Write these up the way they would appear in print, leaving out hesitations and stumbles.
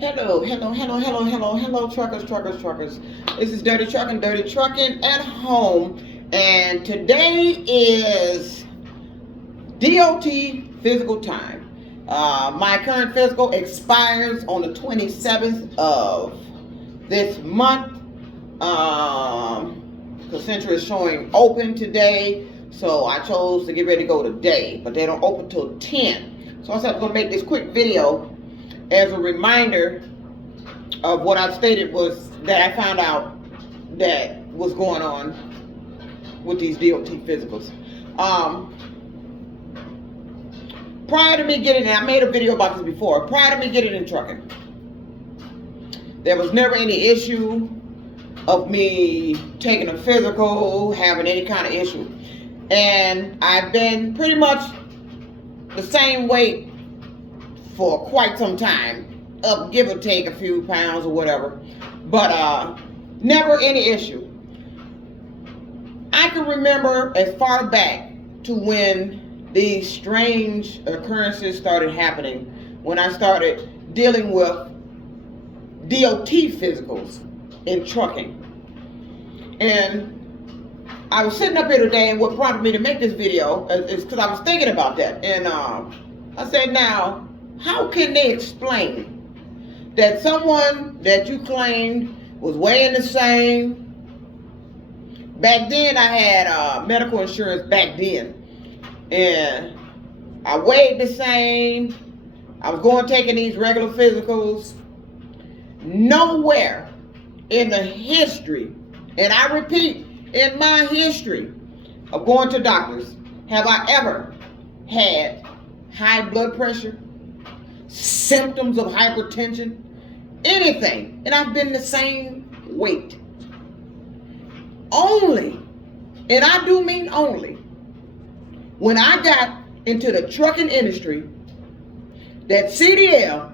Hello, truckers. This is Dirty Trucking at Home. And today is DOT physical time. My current physical expires on the 27th of this month. Concentra is showing open today, so I chose to get ready to go today, but they don't open till 10. So I said I'm going to make this quick video as a reminder of what I stated was that I found out that was going on with these DOT physicals. Prior to me getting, and I made a video about this before, prior to me getting in trucking, there was never any issue of me taking a physical, having any kind of issue. And I've been pretty much the same weight for quite some time, up give or take a few pounds or whatever, but never any issue. I can remember as far back to when these strange occurrences started happening, when I started dealing with DOT physicals in trucking. And I was sitting up here today, and what prompted me to make this video is because I was thinking about that. And I said, now, how can they explain that someone that you claimed was weighing the same? Back then, I had medical insurance back then, and I weighed the same. I was going taking these regular physicals. Nowhere in the history, and I repeat, in my history of going to doctors, have I ever had high blood pressure, symptoms of hypertension, anything. And I've been the same weight. Only, and I do mean only, when I got into the trucking industry, that CDL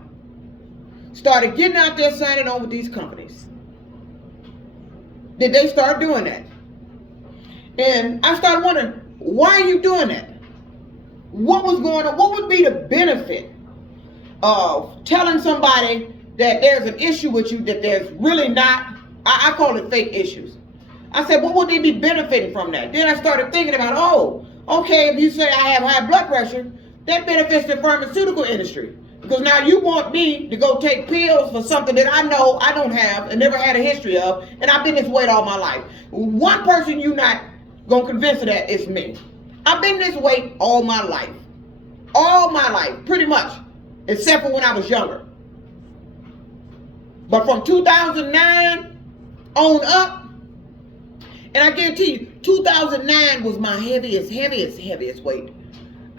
started getting out there signing on with these companies. Did they start doing that? And I started wondering, why are you doing that? What was going on? What would be the benefit of telling somebody that there's an issue with you that there's really not? I call it fake issues. I said, what would they be benefiting from that? Then I started thinking about, oh, okay, if you say I have high blood pressure, that benefits the pharmaceutical industry. Because now you want me to go take pills for something that I know I don't have and never had a history of, and I've been this weight all my life. One person you're not going to convince of that is me. I've been this weight all my life. All my life, pretty much, except for when I was younger. But from 2009 on up, and I guarantee you, 2009 was my heaviest weight.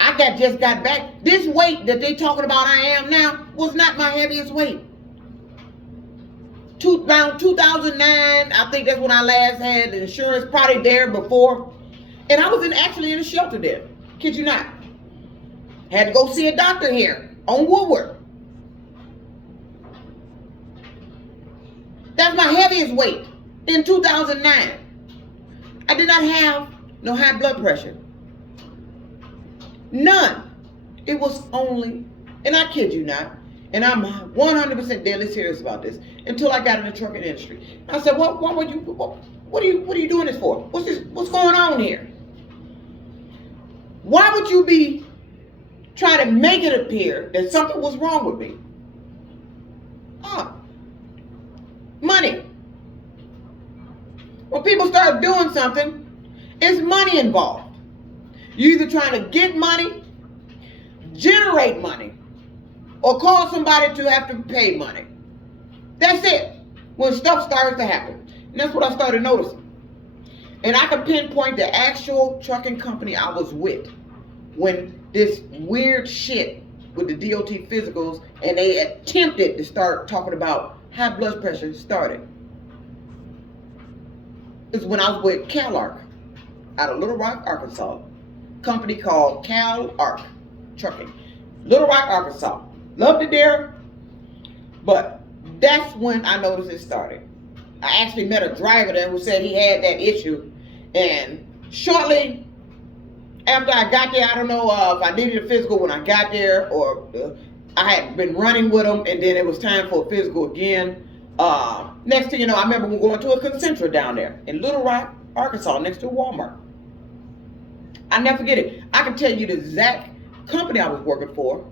I just got back. This weight that they talking about I am now was not my heaviest weight. Around 2009, I think that's when I last had the insurance, probably there before. And I was actually in a shelter there. Kid you not. Had to go see a doctor here on Woodward. That's my heaviest weight in 2009. I did not have no high blood pressure. None. It was only, and I kid you not, and I'm 100% deadly serious about this, until I got in the trucking industry. I said, what are you doing this for? What's going on here? Why would you be trying to make it appear that something was wrong with me? Money. When people start doing something, it's money involved. You're either trying to get money, generate money, or cause somebody to have to pay money. That's it. When stuff starts to happen. And that's what I started noticing. And I can pinpoint the actual trucking company I was with when this weird shit with the DOT physicals and they attempted to start talking about high blood pressure started. It's when I was with CalArc out of Little Rock, Arkansas. Company called CalArc Trucking. Little Rock, Arkansas. Loved it there, but that's when I noticed it started. I actually met a driver there who said he had that issue, and shortly after I got there, I don't know if I needed a physical when I got there, or I had been running with them, and then it was time for a physical again. Next thing you know, I remember we were going to a Concentra down there in Little Rock, Arkansas, next to Walmart. I never forget it. I can tell you the exact company I was working for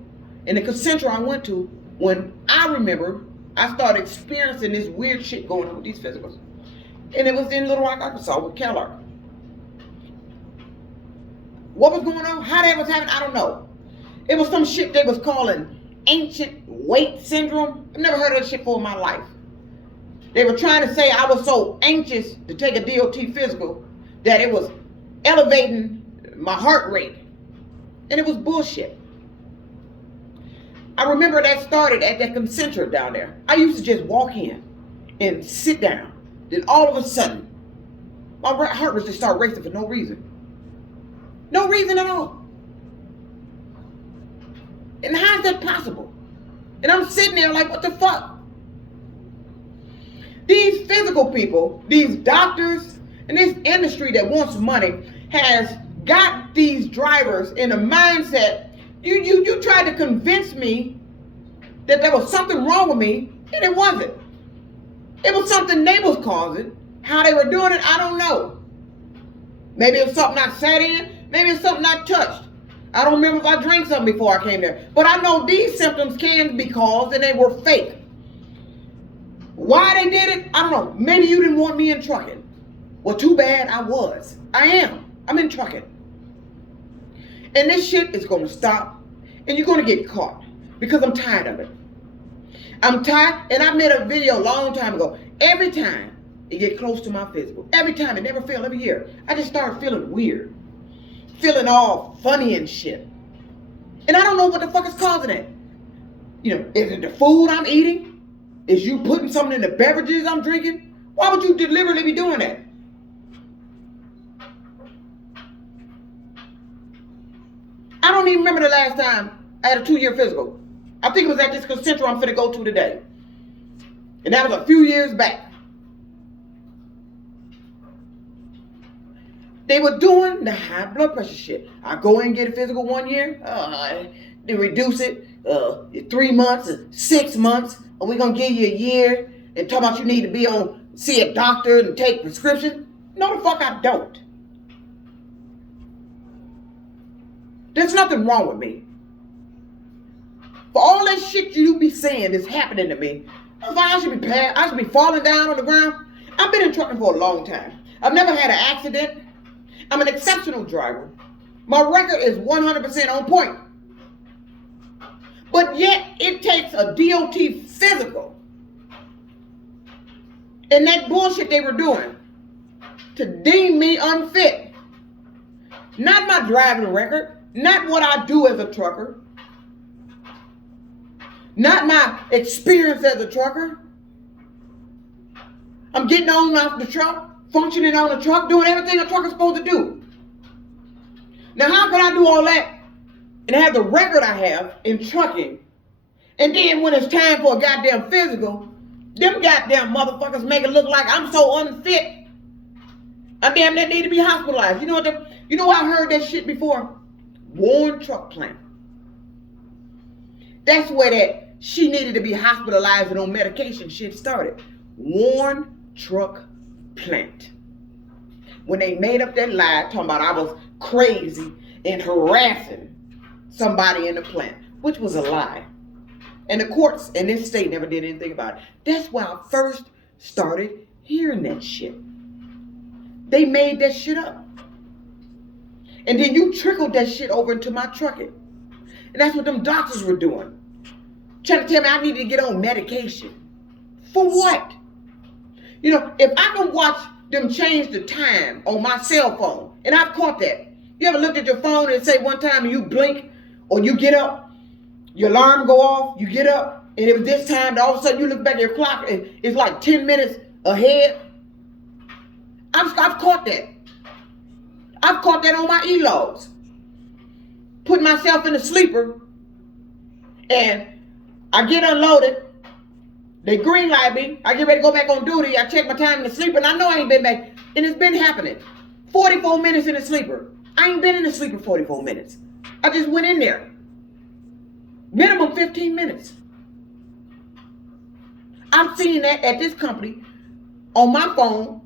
and the Concentra I went to when I remember I started experiencing this weird shit going on with these physicals. And it was in Little Rock, Arkansas with Kellogg. What was going on? How that was happening? I don't know. It was some shit they was calling ancient weight syndrome. I've never heard of that shit before in my life. They were trying to say I was so anxious to take a DOT physical that it was elevating my heart rate. And it was bullshit. I remember that started at that Concentra down there. I used to just walk in and sit down. Then all of a sudden, my heart was just start racing for no reason. No reason at all. And how is that possible? And I'm sitting there like, what the fuck? These physical people, these doctors, and this industry that wants money has got these drivers in a mindset. You tried to convince me that there was something wrong with me, and it wasn't. It was something they was causing. How they were doing it, I don't know. Maybe it was something I sat in. Maybe it's something I touched. I don't remember if I drank something before I came there. But I know these symptoms can be caused and they were fake. Why they did it, I don't know. Maybe you didn't want me in trucking. Well, too bad I was. I am. I'm in trucking. And this shit is going to stop. And you're going to get caught. Because I'm tired of it. I'm tired. And I made a video a long time ago. Every time it get close to my physical. Every time. It never fails. Every year. I just start feeling weird. Feeling all funny and shit. And I don't know what the fuck is causing it. You know, is it the food I'm eating? Is you putting something in the beverages I'm drinking? Why would you deliberately be doing that? I don't even remember the last time I had a 2-year physical. I think it was at this Concentra I'm finna go to today. And that was a few years back. They were doing the high blood pressure shit. I go in and get a physical 1 year. They reduce it 3 months, 6 months. And we're going to give you a year. And talk about you need to be on, see a doctor and take prescription. No, the fuck I don't. There's nothing wrong with me. For all that shit you be saying is happening to me, I should be falling down on the ground. I've been in trucking for a long time. I've never had an accident. I'm an exceptional driver. My record is 100% on point. But yet, it takes a DOT physical and that bullshit they were doing to deem me unfit. Not my driving record, not what I do as a trucker, not my experience as a trucker. I'm getting on off the truck, functioning on the truck, doing everything a trucker's supposed to do. Now, how can I do all that and have the record I have in trucking, and then when it's time for a goddamn physical, them goddamn motherfuckers make it look like I'm so unfit, I damn near need to be hospitalized. You know what? You know I heard that shit before? Warren Truck Plant. That's where that she needed to be hospitalized and on medication shit started. Warren Truck Plant. When they made up that lie talking about I was crazy and harassing somebody in the plant, which was a lie. And the courts in this state never did anything about it. That's why I first started hearing that shit. They made that shit up. And then you trickled that shit over into my trucking. And that's what them doctors were doing. Trying to tell me I needed to get on medication. For what? You know, if I can watch them change the time on my cell phone, and I've caught that. You ever looked at your phone and say one time and you blink or you get up, your alarm go off, you get up, and it was this time, and all of a sudden you look back at your clock and it's like 10 minutes ahead? I've caught that. I've caught that on my e-logs. Put myself in a sleeper and I get unloaded. They green light me. I get ready to go back on duty. I check my time in the sleeper and I know I ain't been back. And it's been happening. 44 minutes in the sleeper. I ain't been in the sleeper 44 minutes. I just went in there. Minimum 15 minutes. I'm seeing that at this company on my phone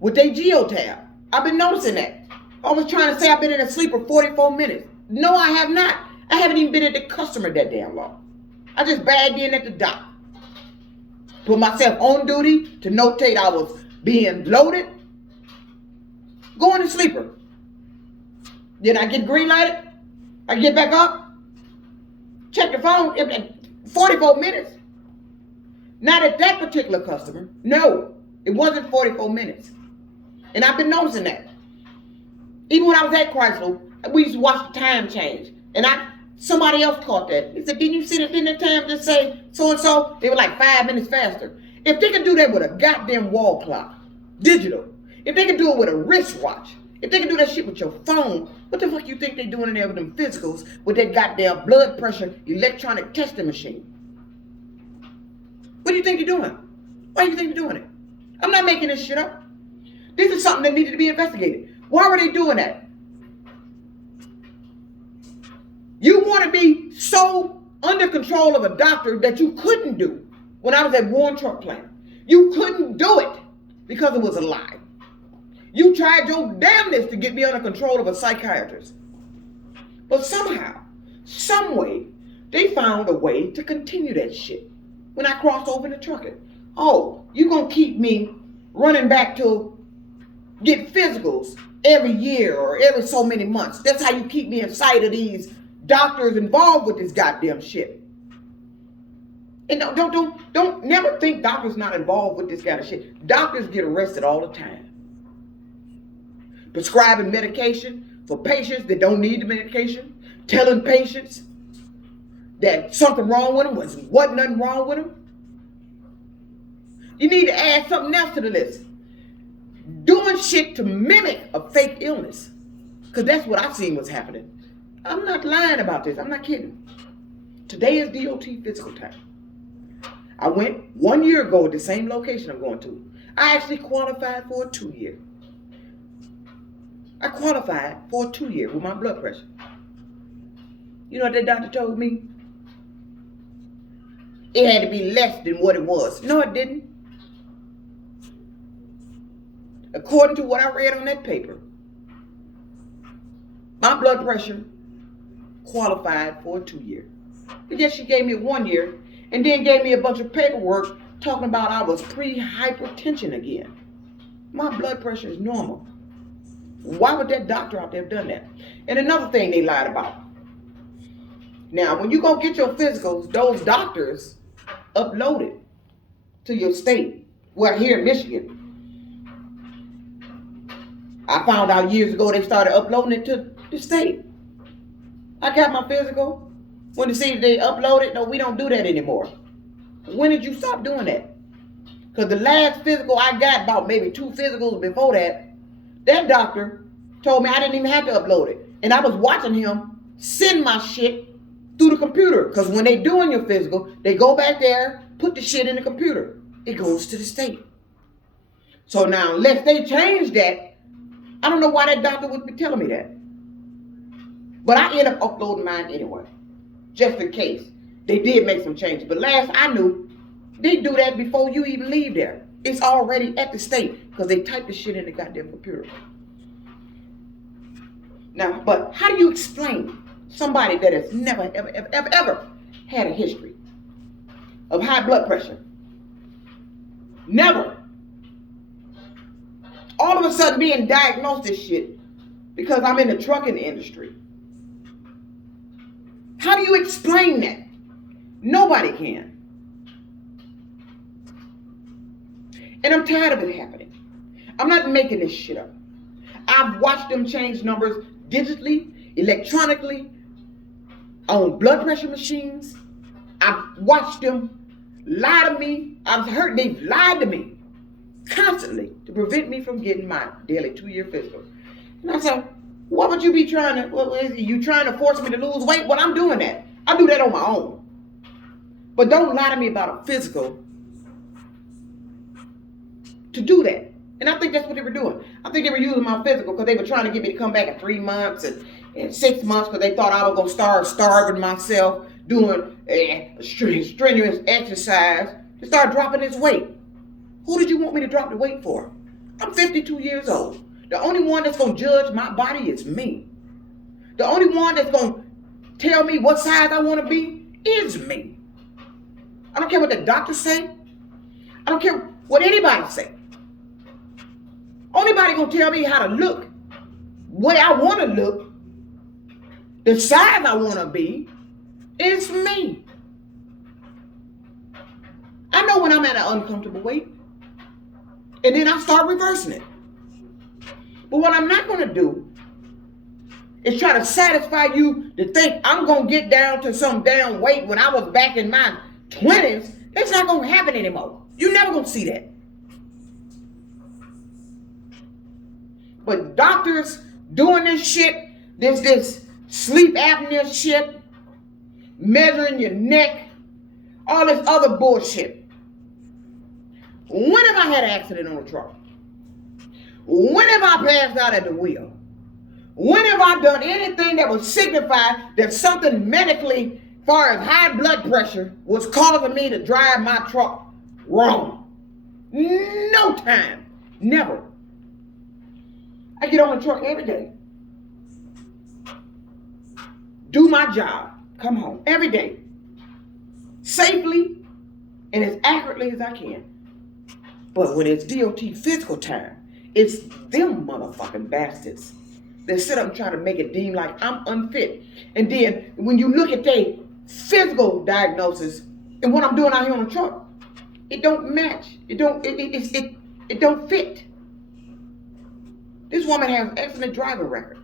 with their Geo tab. I've been noticing that. I was trying to say I've been in a sleeper 44 minutes. No, I have not. I haven't even been at the customer that damn long. I just bagged in at the dock. Put myself on duty to notate I was being loaded. Going to sleeper. Then I get green lighted. I get back up. Check the phone. 44 minutes. Not at that particular customer. No, it wasn't 44 minutes. And I've been noticing that. Even when I was at Chrysler, we used to watch the time change. And somebody else caught that. He said, didn't you see that? Didn't the time just say so-and-so? They were like 5 minutes faster. If they could do that with a goddamn wall clock, digital, if they could do it with a wristwatch, if they could do that shit with your phone, what the fuck you think they doing in there with them physicals with that goddamn blood pressure electronic testing machine? What do you think you're doing? Why do you think you're doing it? I'm not making this shit up. This is something that needed to be investigated. Why were they doing that? You want to be so under control of a doctor that you couldn't do when I was at Warren Truck Plant. You couldn't do it because it was a lie. You tried your damnedest to get me under control of a psychiatrist. But somehow, some way, they found a way to continue that shit when I crossed over into trucking. Oh, you gonna keep me running back to get physicals every year or every so many months. That's how you keep me in sight of these doctors involved with this goddamn shit. And don't never think doctors not involved with this kind of shit. Doctors get arrested all the time. Prescribing medication for patients that don't need the medication. Telling patients that something wrong with them wasn't nothing wrong with them. You need to add something else to the list. Doing shit to mimic a fake illness. Because that's what I've seen was happening. I'm not lying about this. I'm not kidding. Today is DOT physical time. I went 1 year ago at the same location I'm going to. I actually qualified for a 2-year. I qualified for a 2-year with my blood pressure. You know what that doctor told me? It had to be less than what it was. No, it didn't. According to what I read on that paper, my blood pressure qualified for a 2-year. But yet she gave me a 1 year and then gave me a bunch of paperwork talking about I was pre-hypertension again. My blood pressure is normal. Why would that doctor out there have done that? And another thing they lied about. Now, when you go get your physicals, those doctors upload it to your state. Well, here in Michigan. I found out years ago they started uploading it to the state. I got my physical. When they upload it, no, we don't do that anymore. When did you stop doing that? Because the last physical I got, about maybe 2 physicals before that doctor told me I didn't even have to upload it. And I was watching him send my shit through the computer. Because when they doing your physical, they go back there, put the shit in the computer. It goes to the state. So now, unless they change that, I don't know why that doctor would be telling me that. But I end up uploading mine anyway. Just in case. They did make some changes. But last I knew, they do that before you even leave there. It's already at the state. Because they type the shit in the goddamn computer. Now, but how do you explain somebody that has never, ever had a history of high blood pressure? Never. All of a sudden being diagnosed as shit because I'm in the trucking industry. How do you explain that? Nobody can. And I'm tired of it happening. I'm not making this shit up. I've watched them change numbers digitally, electronically, on blood pressure machines. I've watched them lie to me. I've heard they've lied to me constantly to prevent me from getting my daily 2-year physical. And I said, what would you be trying to, what is it? You trying to force me to lose weight? Well, I'm doing that. I do that on my own. But don't lie to me about a physical to do that. And I think that's what they were doing. I think they were using my physical because they were trying to get me to come back in 3 months and 6 months because they thought I was going to start starving myself, doing strenuous exercise to start dropping his weight. Who did you want me to drop the weight for? I'm 52 years old. The only one that's going to judge my body is me. The only one that's going to tell me what size I want to be is me. I don't care what the doctors say. I don't care what anybody say. Only body going to tell me how to look, way I want to look, the size I want to be, is me. I know when I'm at an uncomfortable weight, and then I start reversing it. But what I'm not going to do is try to satisfy you to think I'm going to get down to some damn weight when I was back in my 20s. That's not going to happen anymore. You're never going to see that. But doctors doing this shit, this sleep apnea shit, measuring your neck, all this other bullshit. When have I had an accident on a truck? When have I passed out at the wheel? When have I done anything that would signify that something medically, as far as high blood pressure, was causing me to drive my truck wrong? No time. Never. I get on the truck every day. Do my job. Come home every day. Safely and as accurately as I can. But when it's DOT physical time, it's them motherfucking bastards that sit up and try to make it deem like I'm unfit. And then when you look at their physical diagnosis and what I'm doing out here on the truck, it don't match. It don't fit. This woman has an excellent driving record.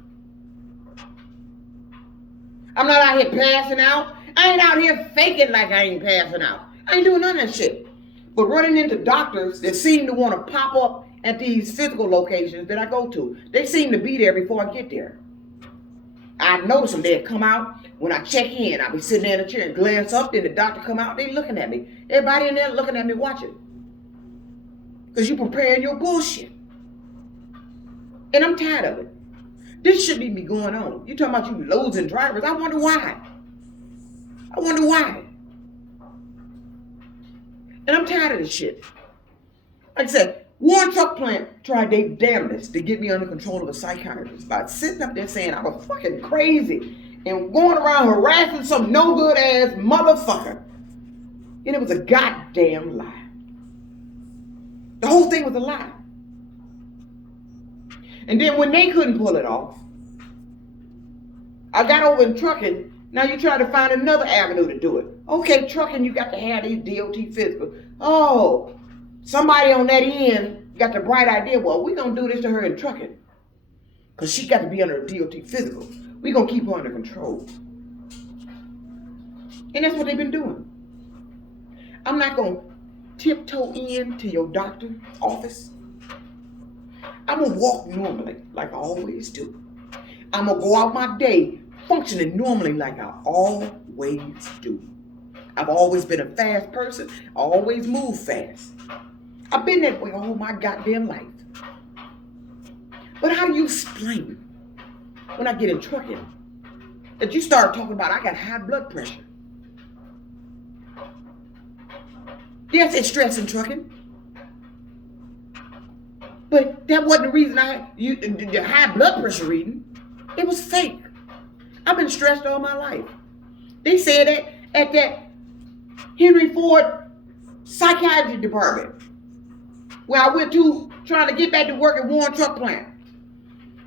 I'm not out here passing out. I ain't out here faking like I ain't passing out. I ain't doing none of that shit. But running into doctors that seem to want to pop up at these physical locations that I go to, they seem to be there before I get there. I notice them. They'll come out when I check in. I'll be sitting there in a chair and glance up. Then the doctor come out. They looking at me. Everybody in there looking at me watching. Because you preparing your bullshit. And I'm tired of it. This shouldn't even be going on. You talking about you losing drivers. I wonder why. And I'm tired of this shit. Like I said, Warren Truck Plant tried their damnedest to get me under control of a psychiatrist by sitting up there saying I was fucking crazy and going around harassing some no good ass motherfucker. And it was a goddamn lie. The whole thing was a lie. And then when they couldn't pull it off, I got over in trucking. Now you try to find another avenue to do it. Okay, trucking, you got to have these DOT physical. Oh, somebody on that end got the bright idea, well, we're going to do this to her in trucking. Because she got to be under a DOT physical. We're going to keep her under control. And that's what they've been doing. I'm not going to tiptoe into your doctor's office. I'm going to walk normally like I always do. I'm going to go out my day functioning normally like I always do. I've always been a fast person. I always move fast. I've been that way all my goddamn life. But how do you explain when I get in trucking that you start talking about I got high blood pressure? Yes, it's stress in trucking. But that wasn't the reason the high blood pressure reading. It was fake. I've been stressed all my life. They said that at that Henry Ford psychiatry department where I went to trying to get back to work at Warren Truck Plant.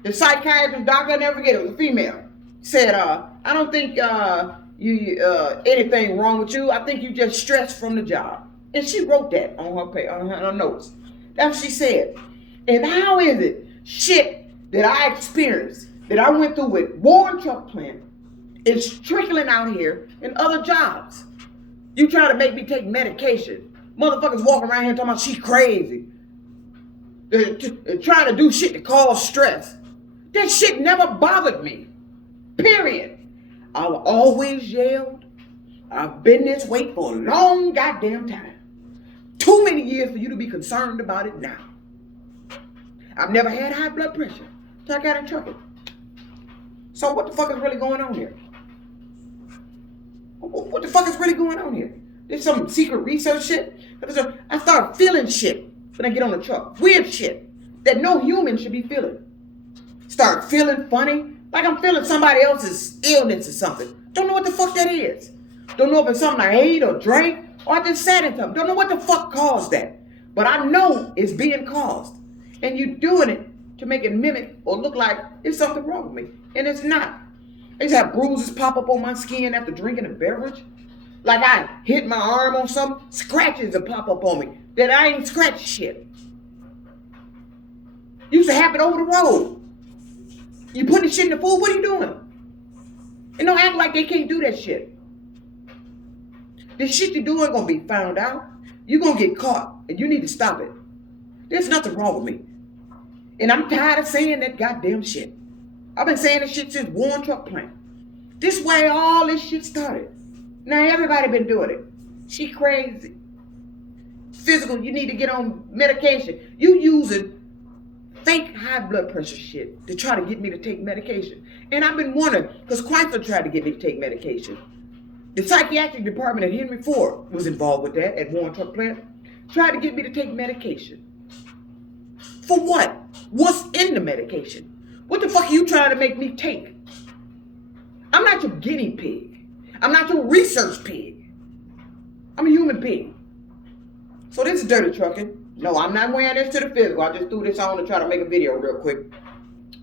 The psychiatrist doctor, I never forget, it was a female, said, I don't think anything wrong with you. I think you just stressed from the job. And she wrote that on her notes. That's what she said. And how is it shit that I experienced, that I went through with Warren Truck Plant, is trickling out here in other jobs? You trying to make me take medication. Motherfuckers walking around here talking about she's crazy. They're trying to do shit to cause stress. That shit never bothered me. Period. I've always yelled. I've been this way for a long goddamn time. Too many years for you to be concerned about it now. I've never had high blood pressure till I got in trucking. So what the fuck is really going on here? What the fuck is really going on here? There's some secret research shit. I start feeling shit when I get on the truck. Weird shit that no human should be feeling. Start feeling funny, like I'm feeling somebody else's illness or something. Don't know what the fuck that is. Don't know if it's something I ate or drank or I just sat in something. Don't know what the fuck caused that. But I know it's being caused. And you doing it to make it mimic or look like there's something wrong with me. And it's not. I just have bruises pop up on my skin after drinking a beverage. Like I hit my arm on something, scratches will pop up on me that I ain't scratched shit. Used to happen over the road. You putting shit in the food, what are you doing? And don't act like they can't do that shit. This shit you're doing gonna be found out. You're gonna get caught and you need to stop it. There's nothing wrong with me. And I'm tired of saying that goddamn shit. I've been saying this shit since Warren Truck Plant. This way all this shit started. Now everybody been doing it. She crazy. Physical, you need to get on medication. You using fake high blood pressure shit to try to get me to take medication. And I've been wondering, because Chrysler tried to get me to take medication. The psychiatric department at Henry Ford was involved with that at Warren Truck Plant. Tried to get me to take medication. For what? What's in the medication? What the fuck are you trying to make me take? I'm not your guinea pig. I'm not your research pig. I'm a human pig. So this is dirty trucking. No, I'm not wearing this to the physical. I just threw this on to try to make a video real quick.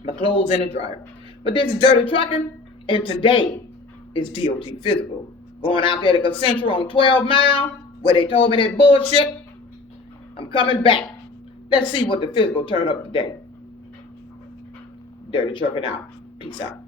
My clothes in the dryer. But this is dirty trucking, and today is DOT physical. Going out there to Concentra on 12 Mile, where they told me that bullshit. I'm coming back. Let's see what the physical turned up today. Dirty trucking out. Peace out.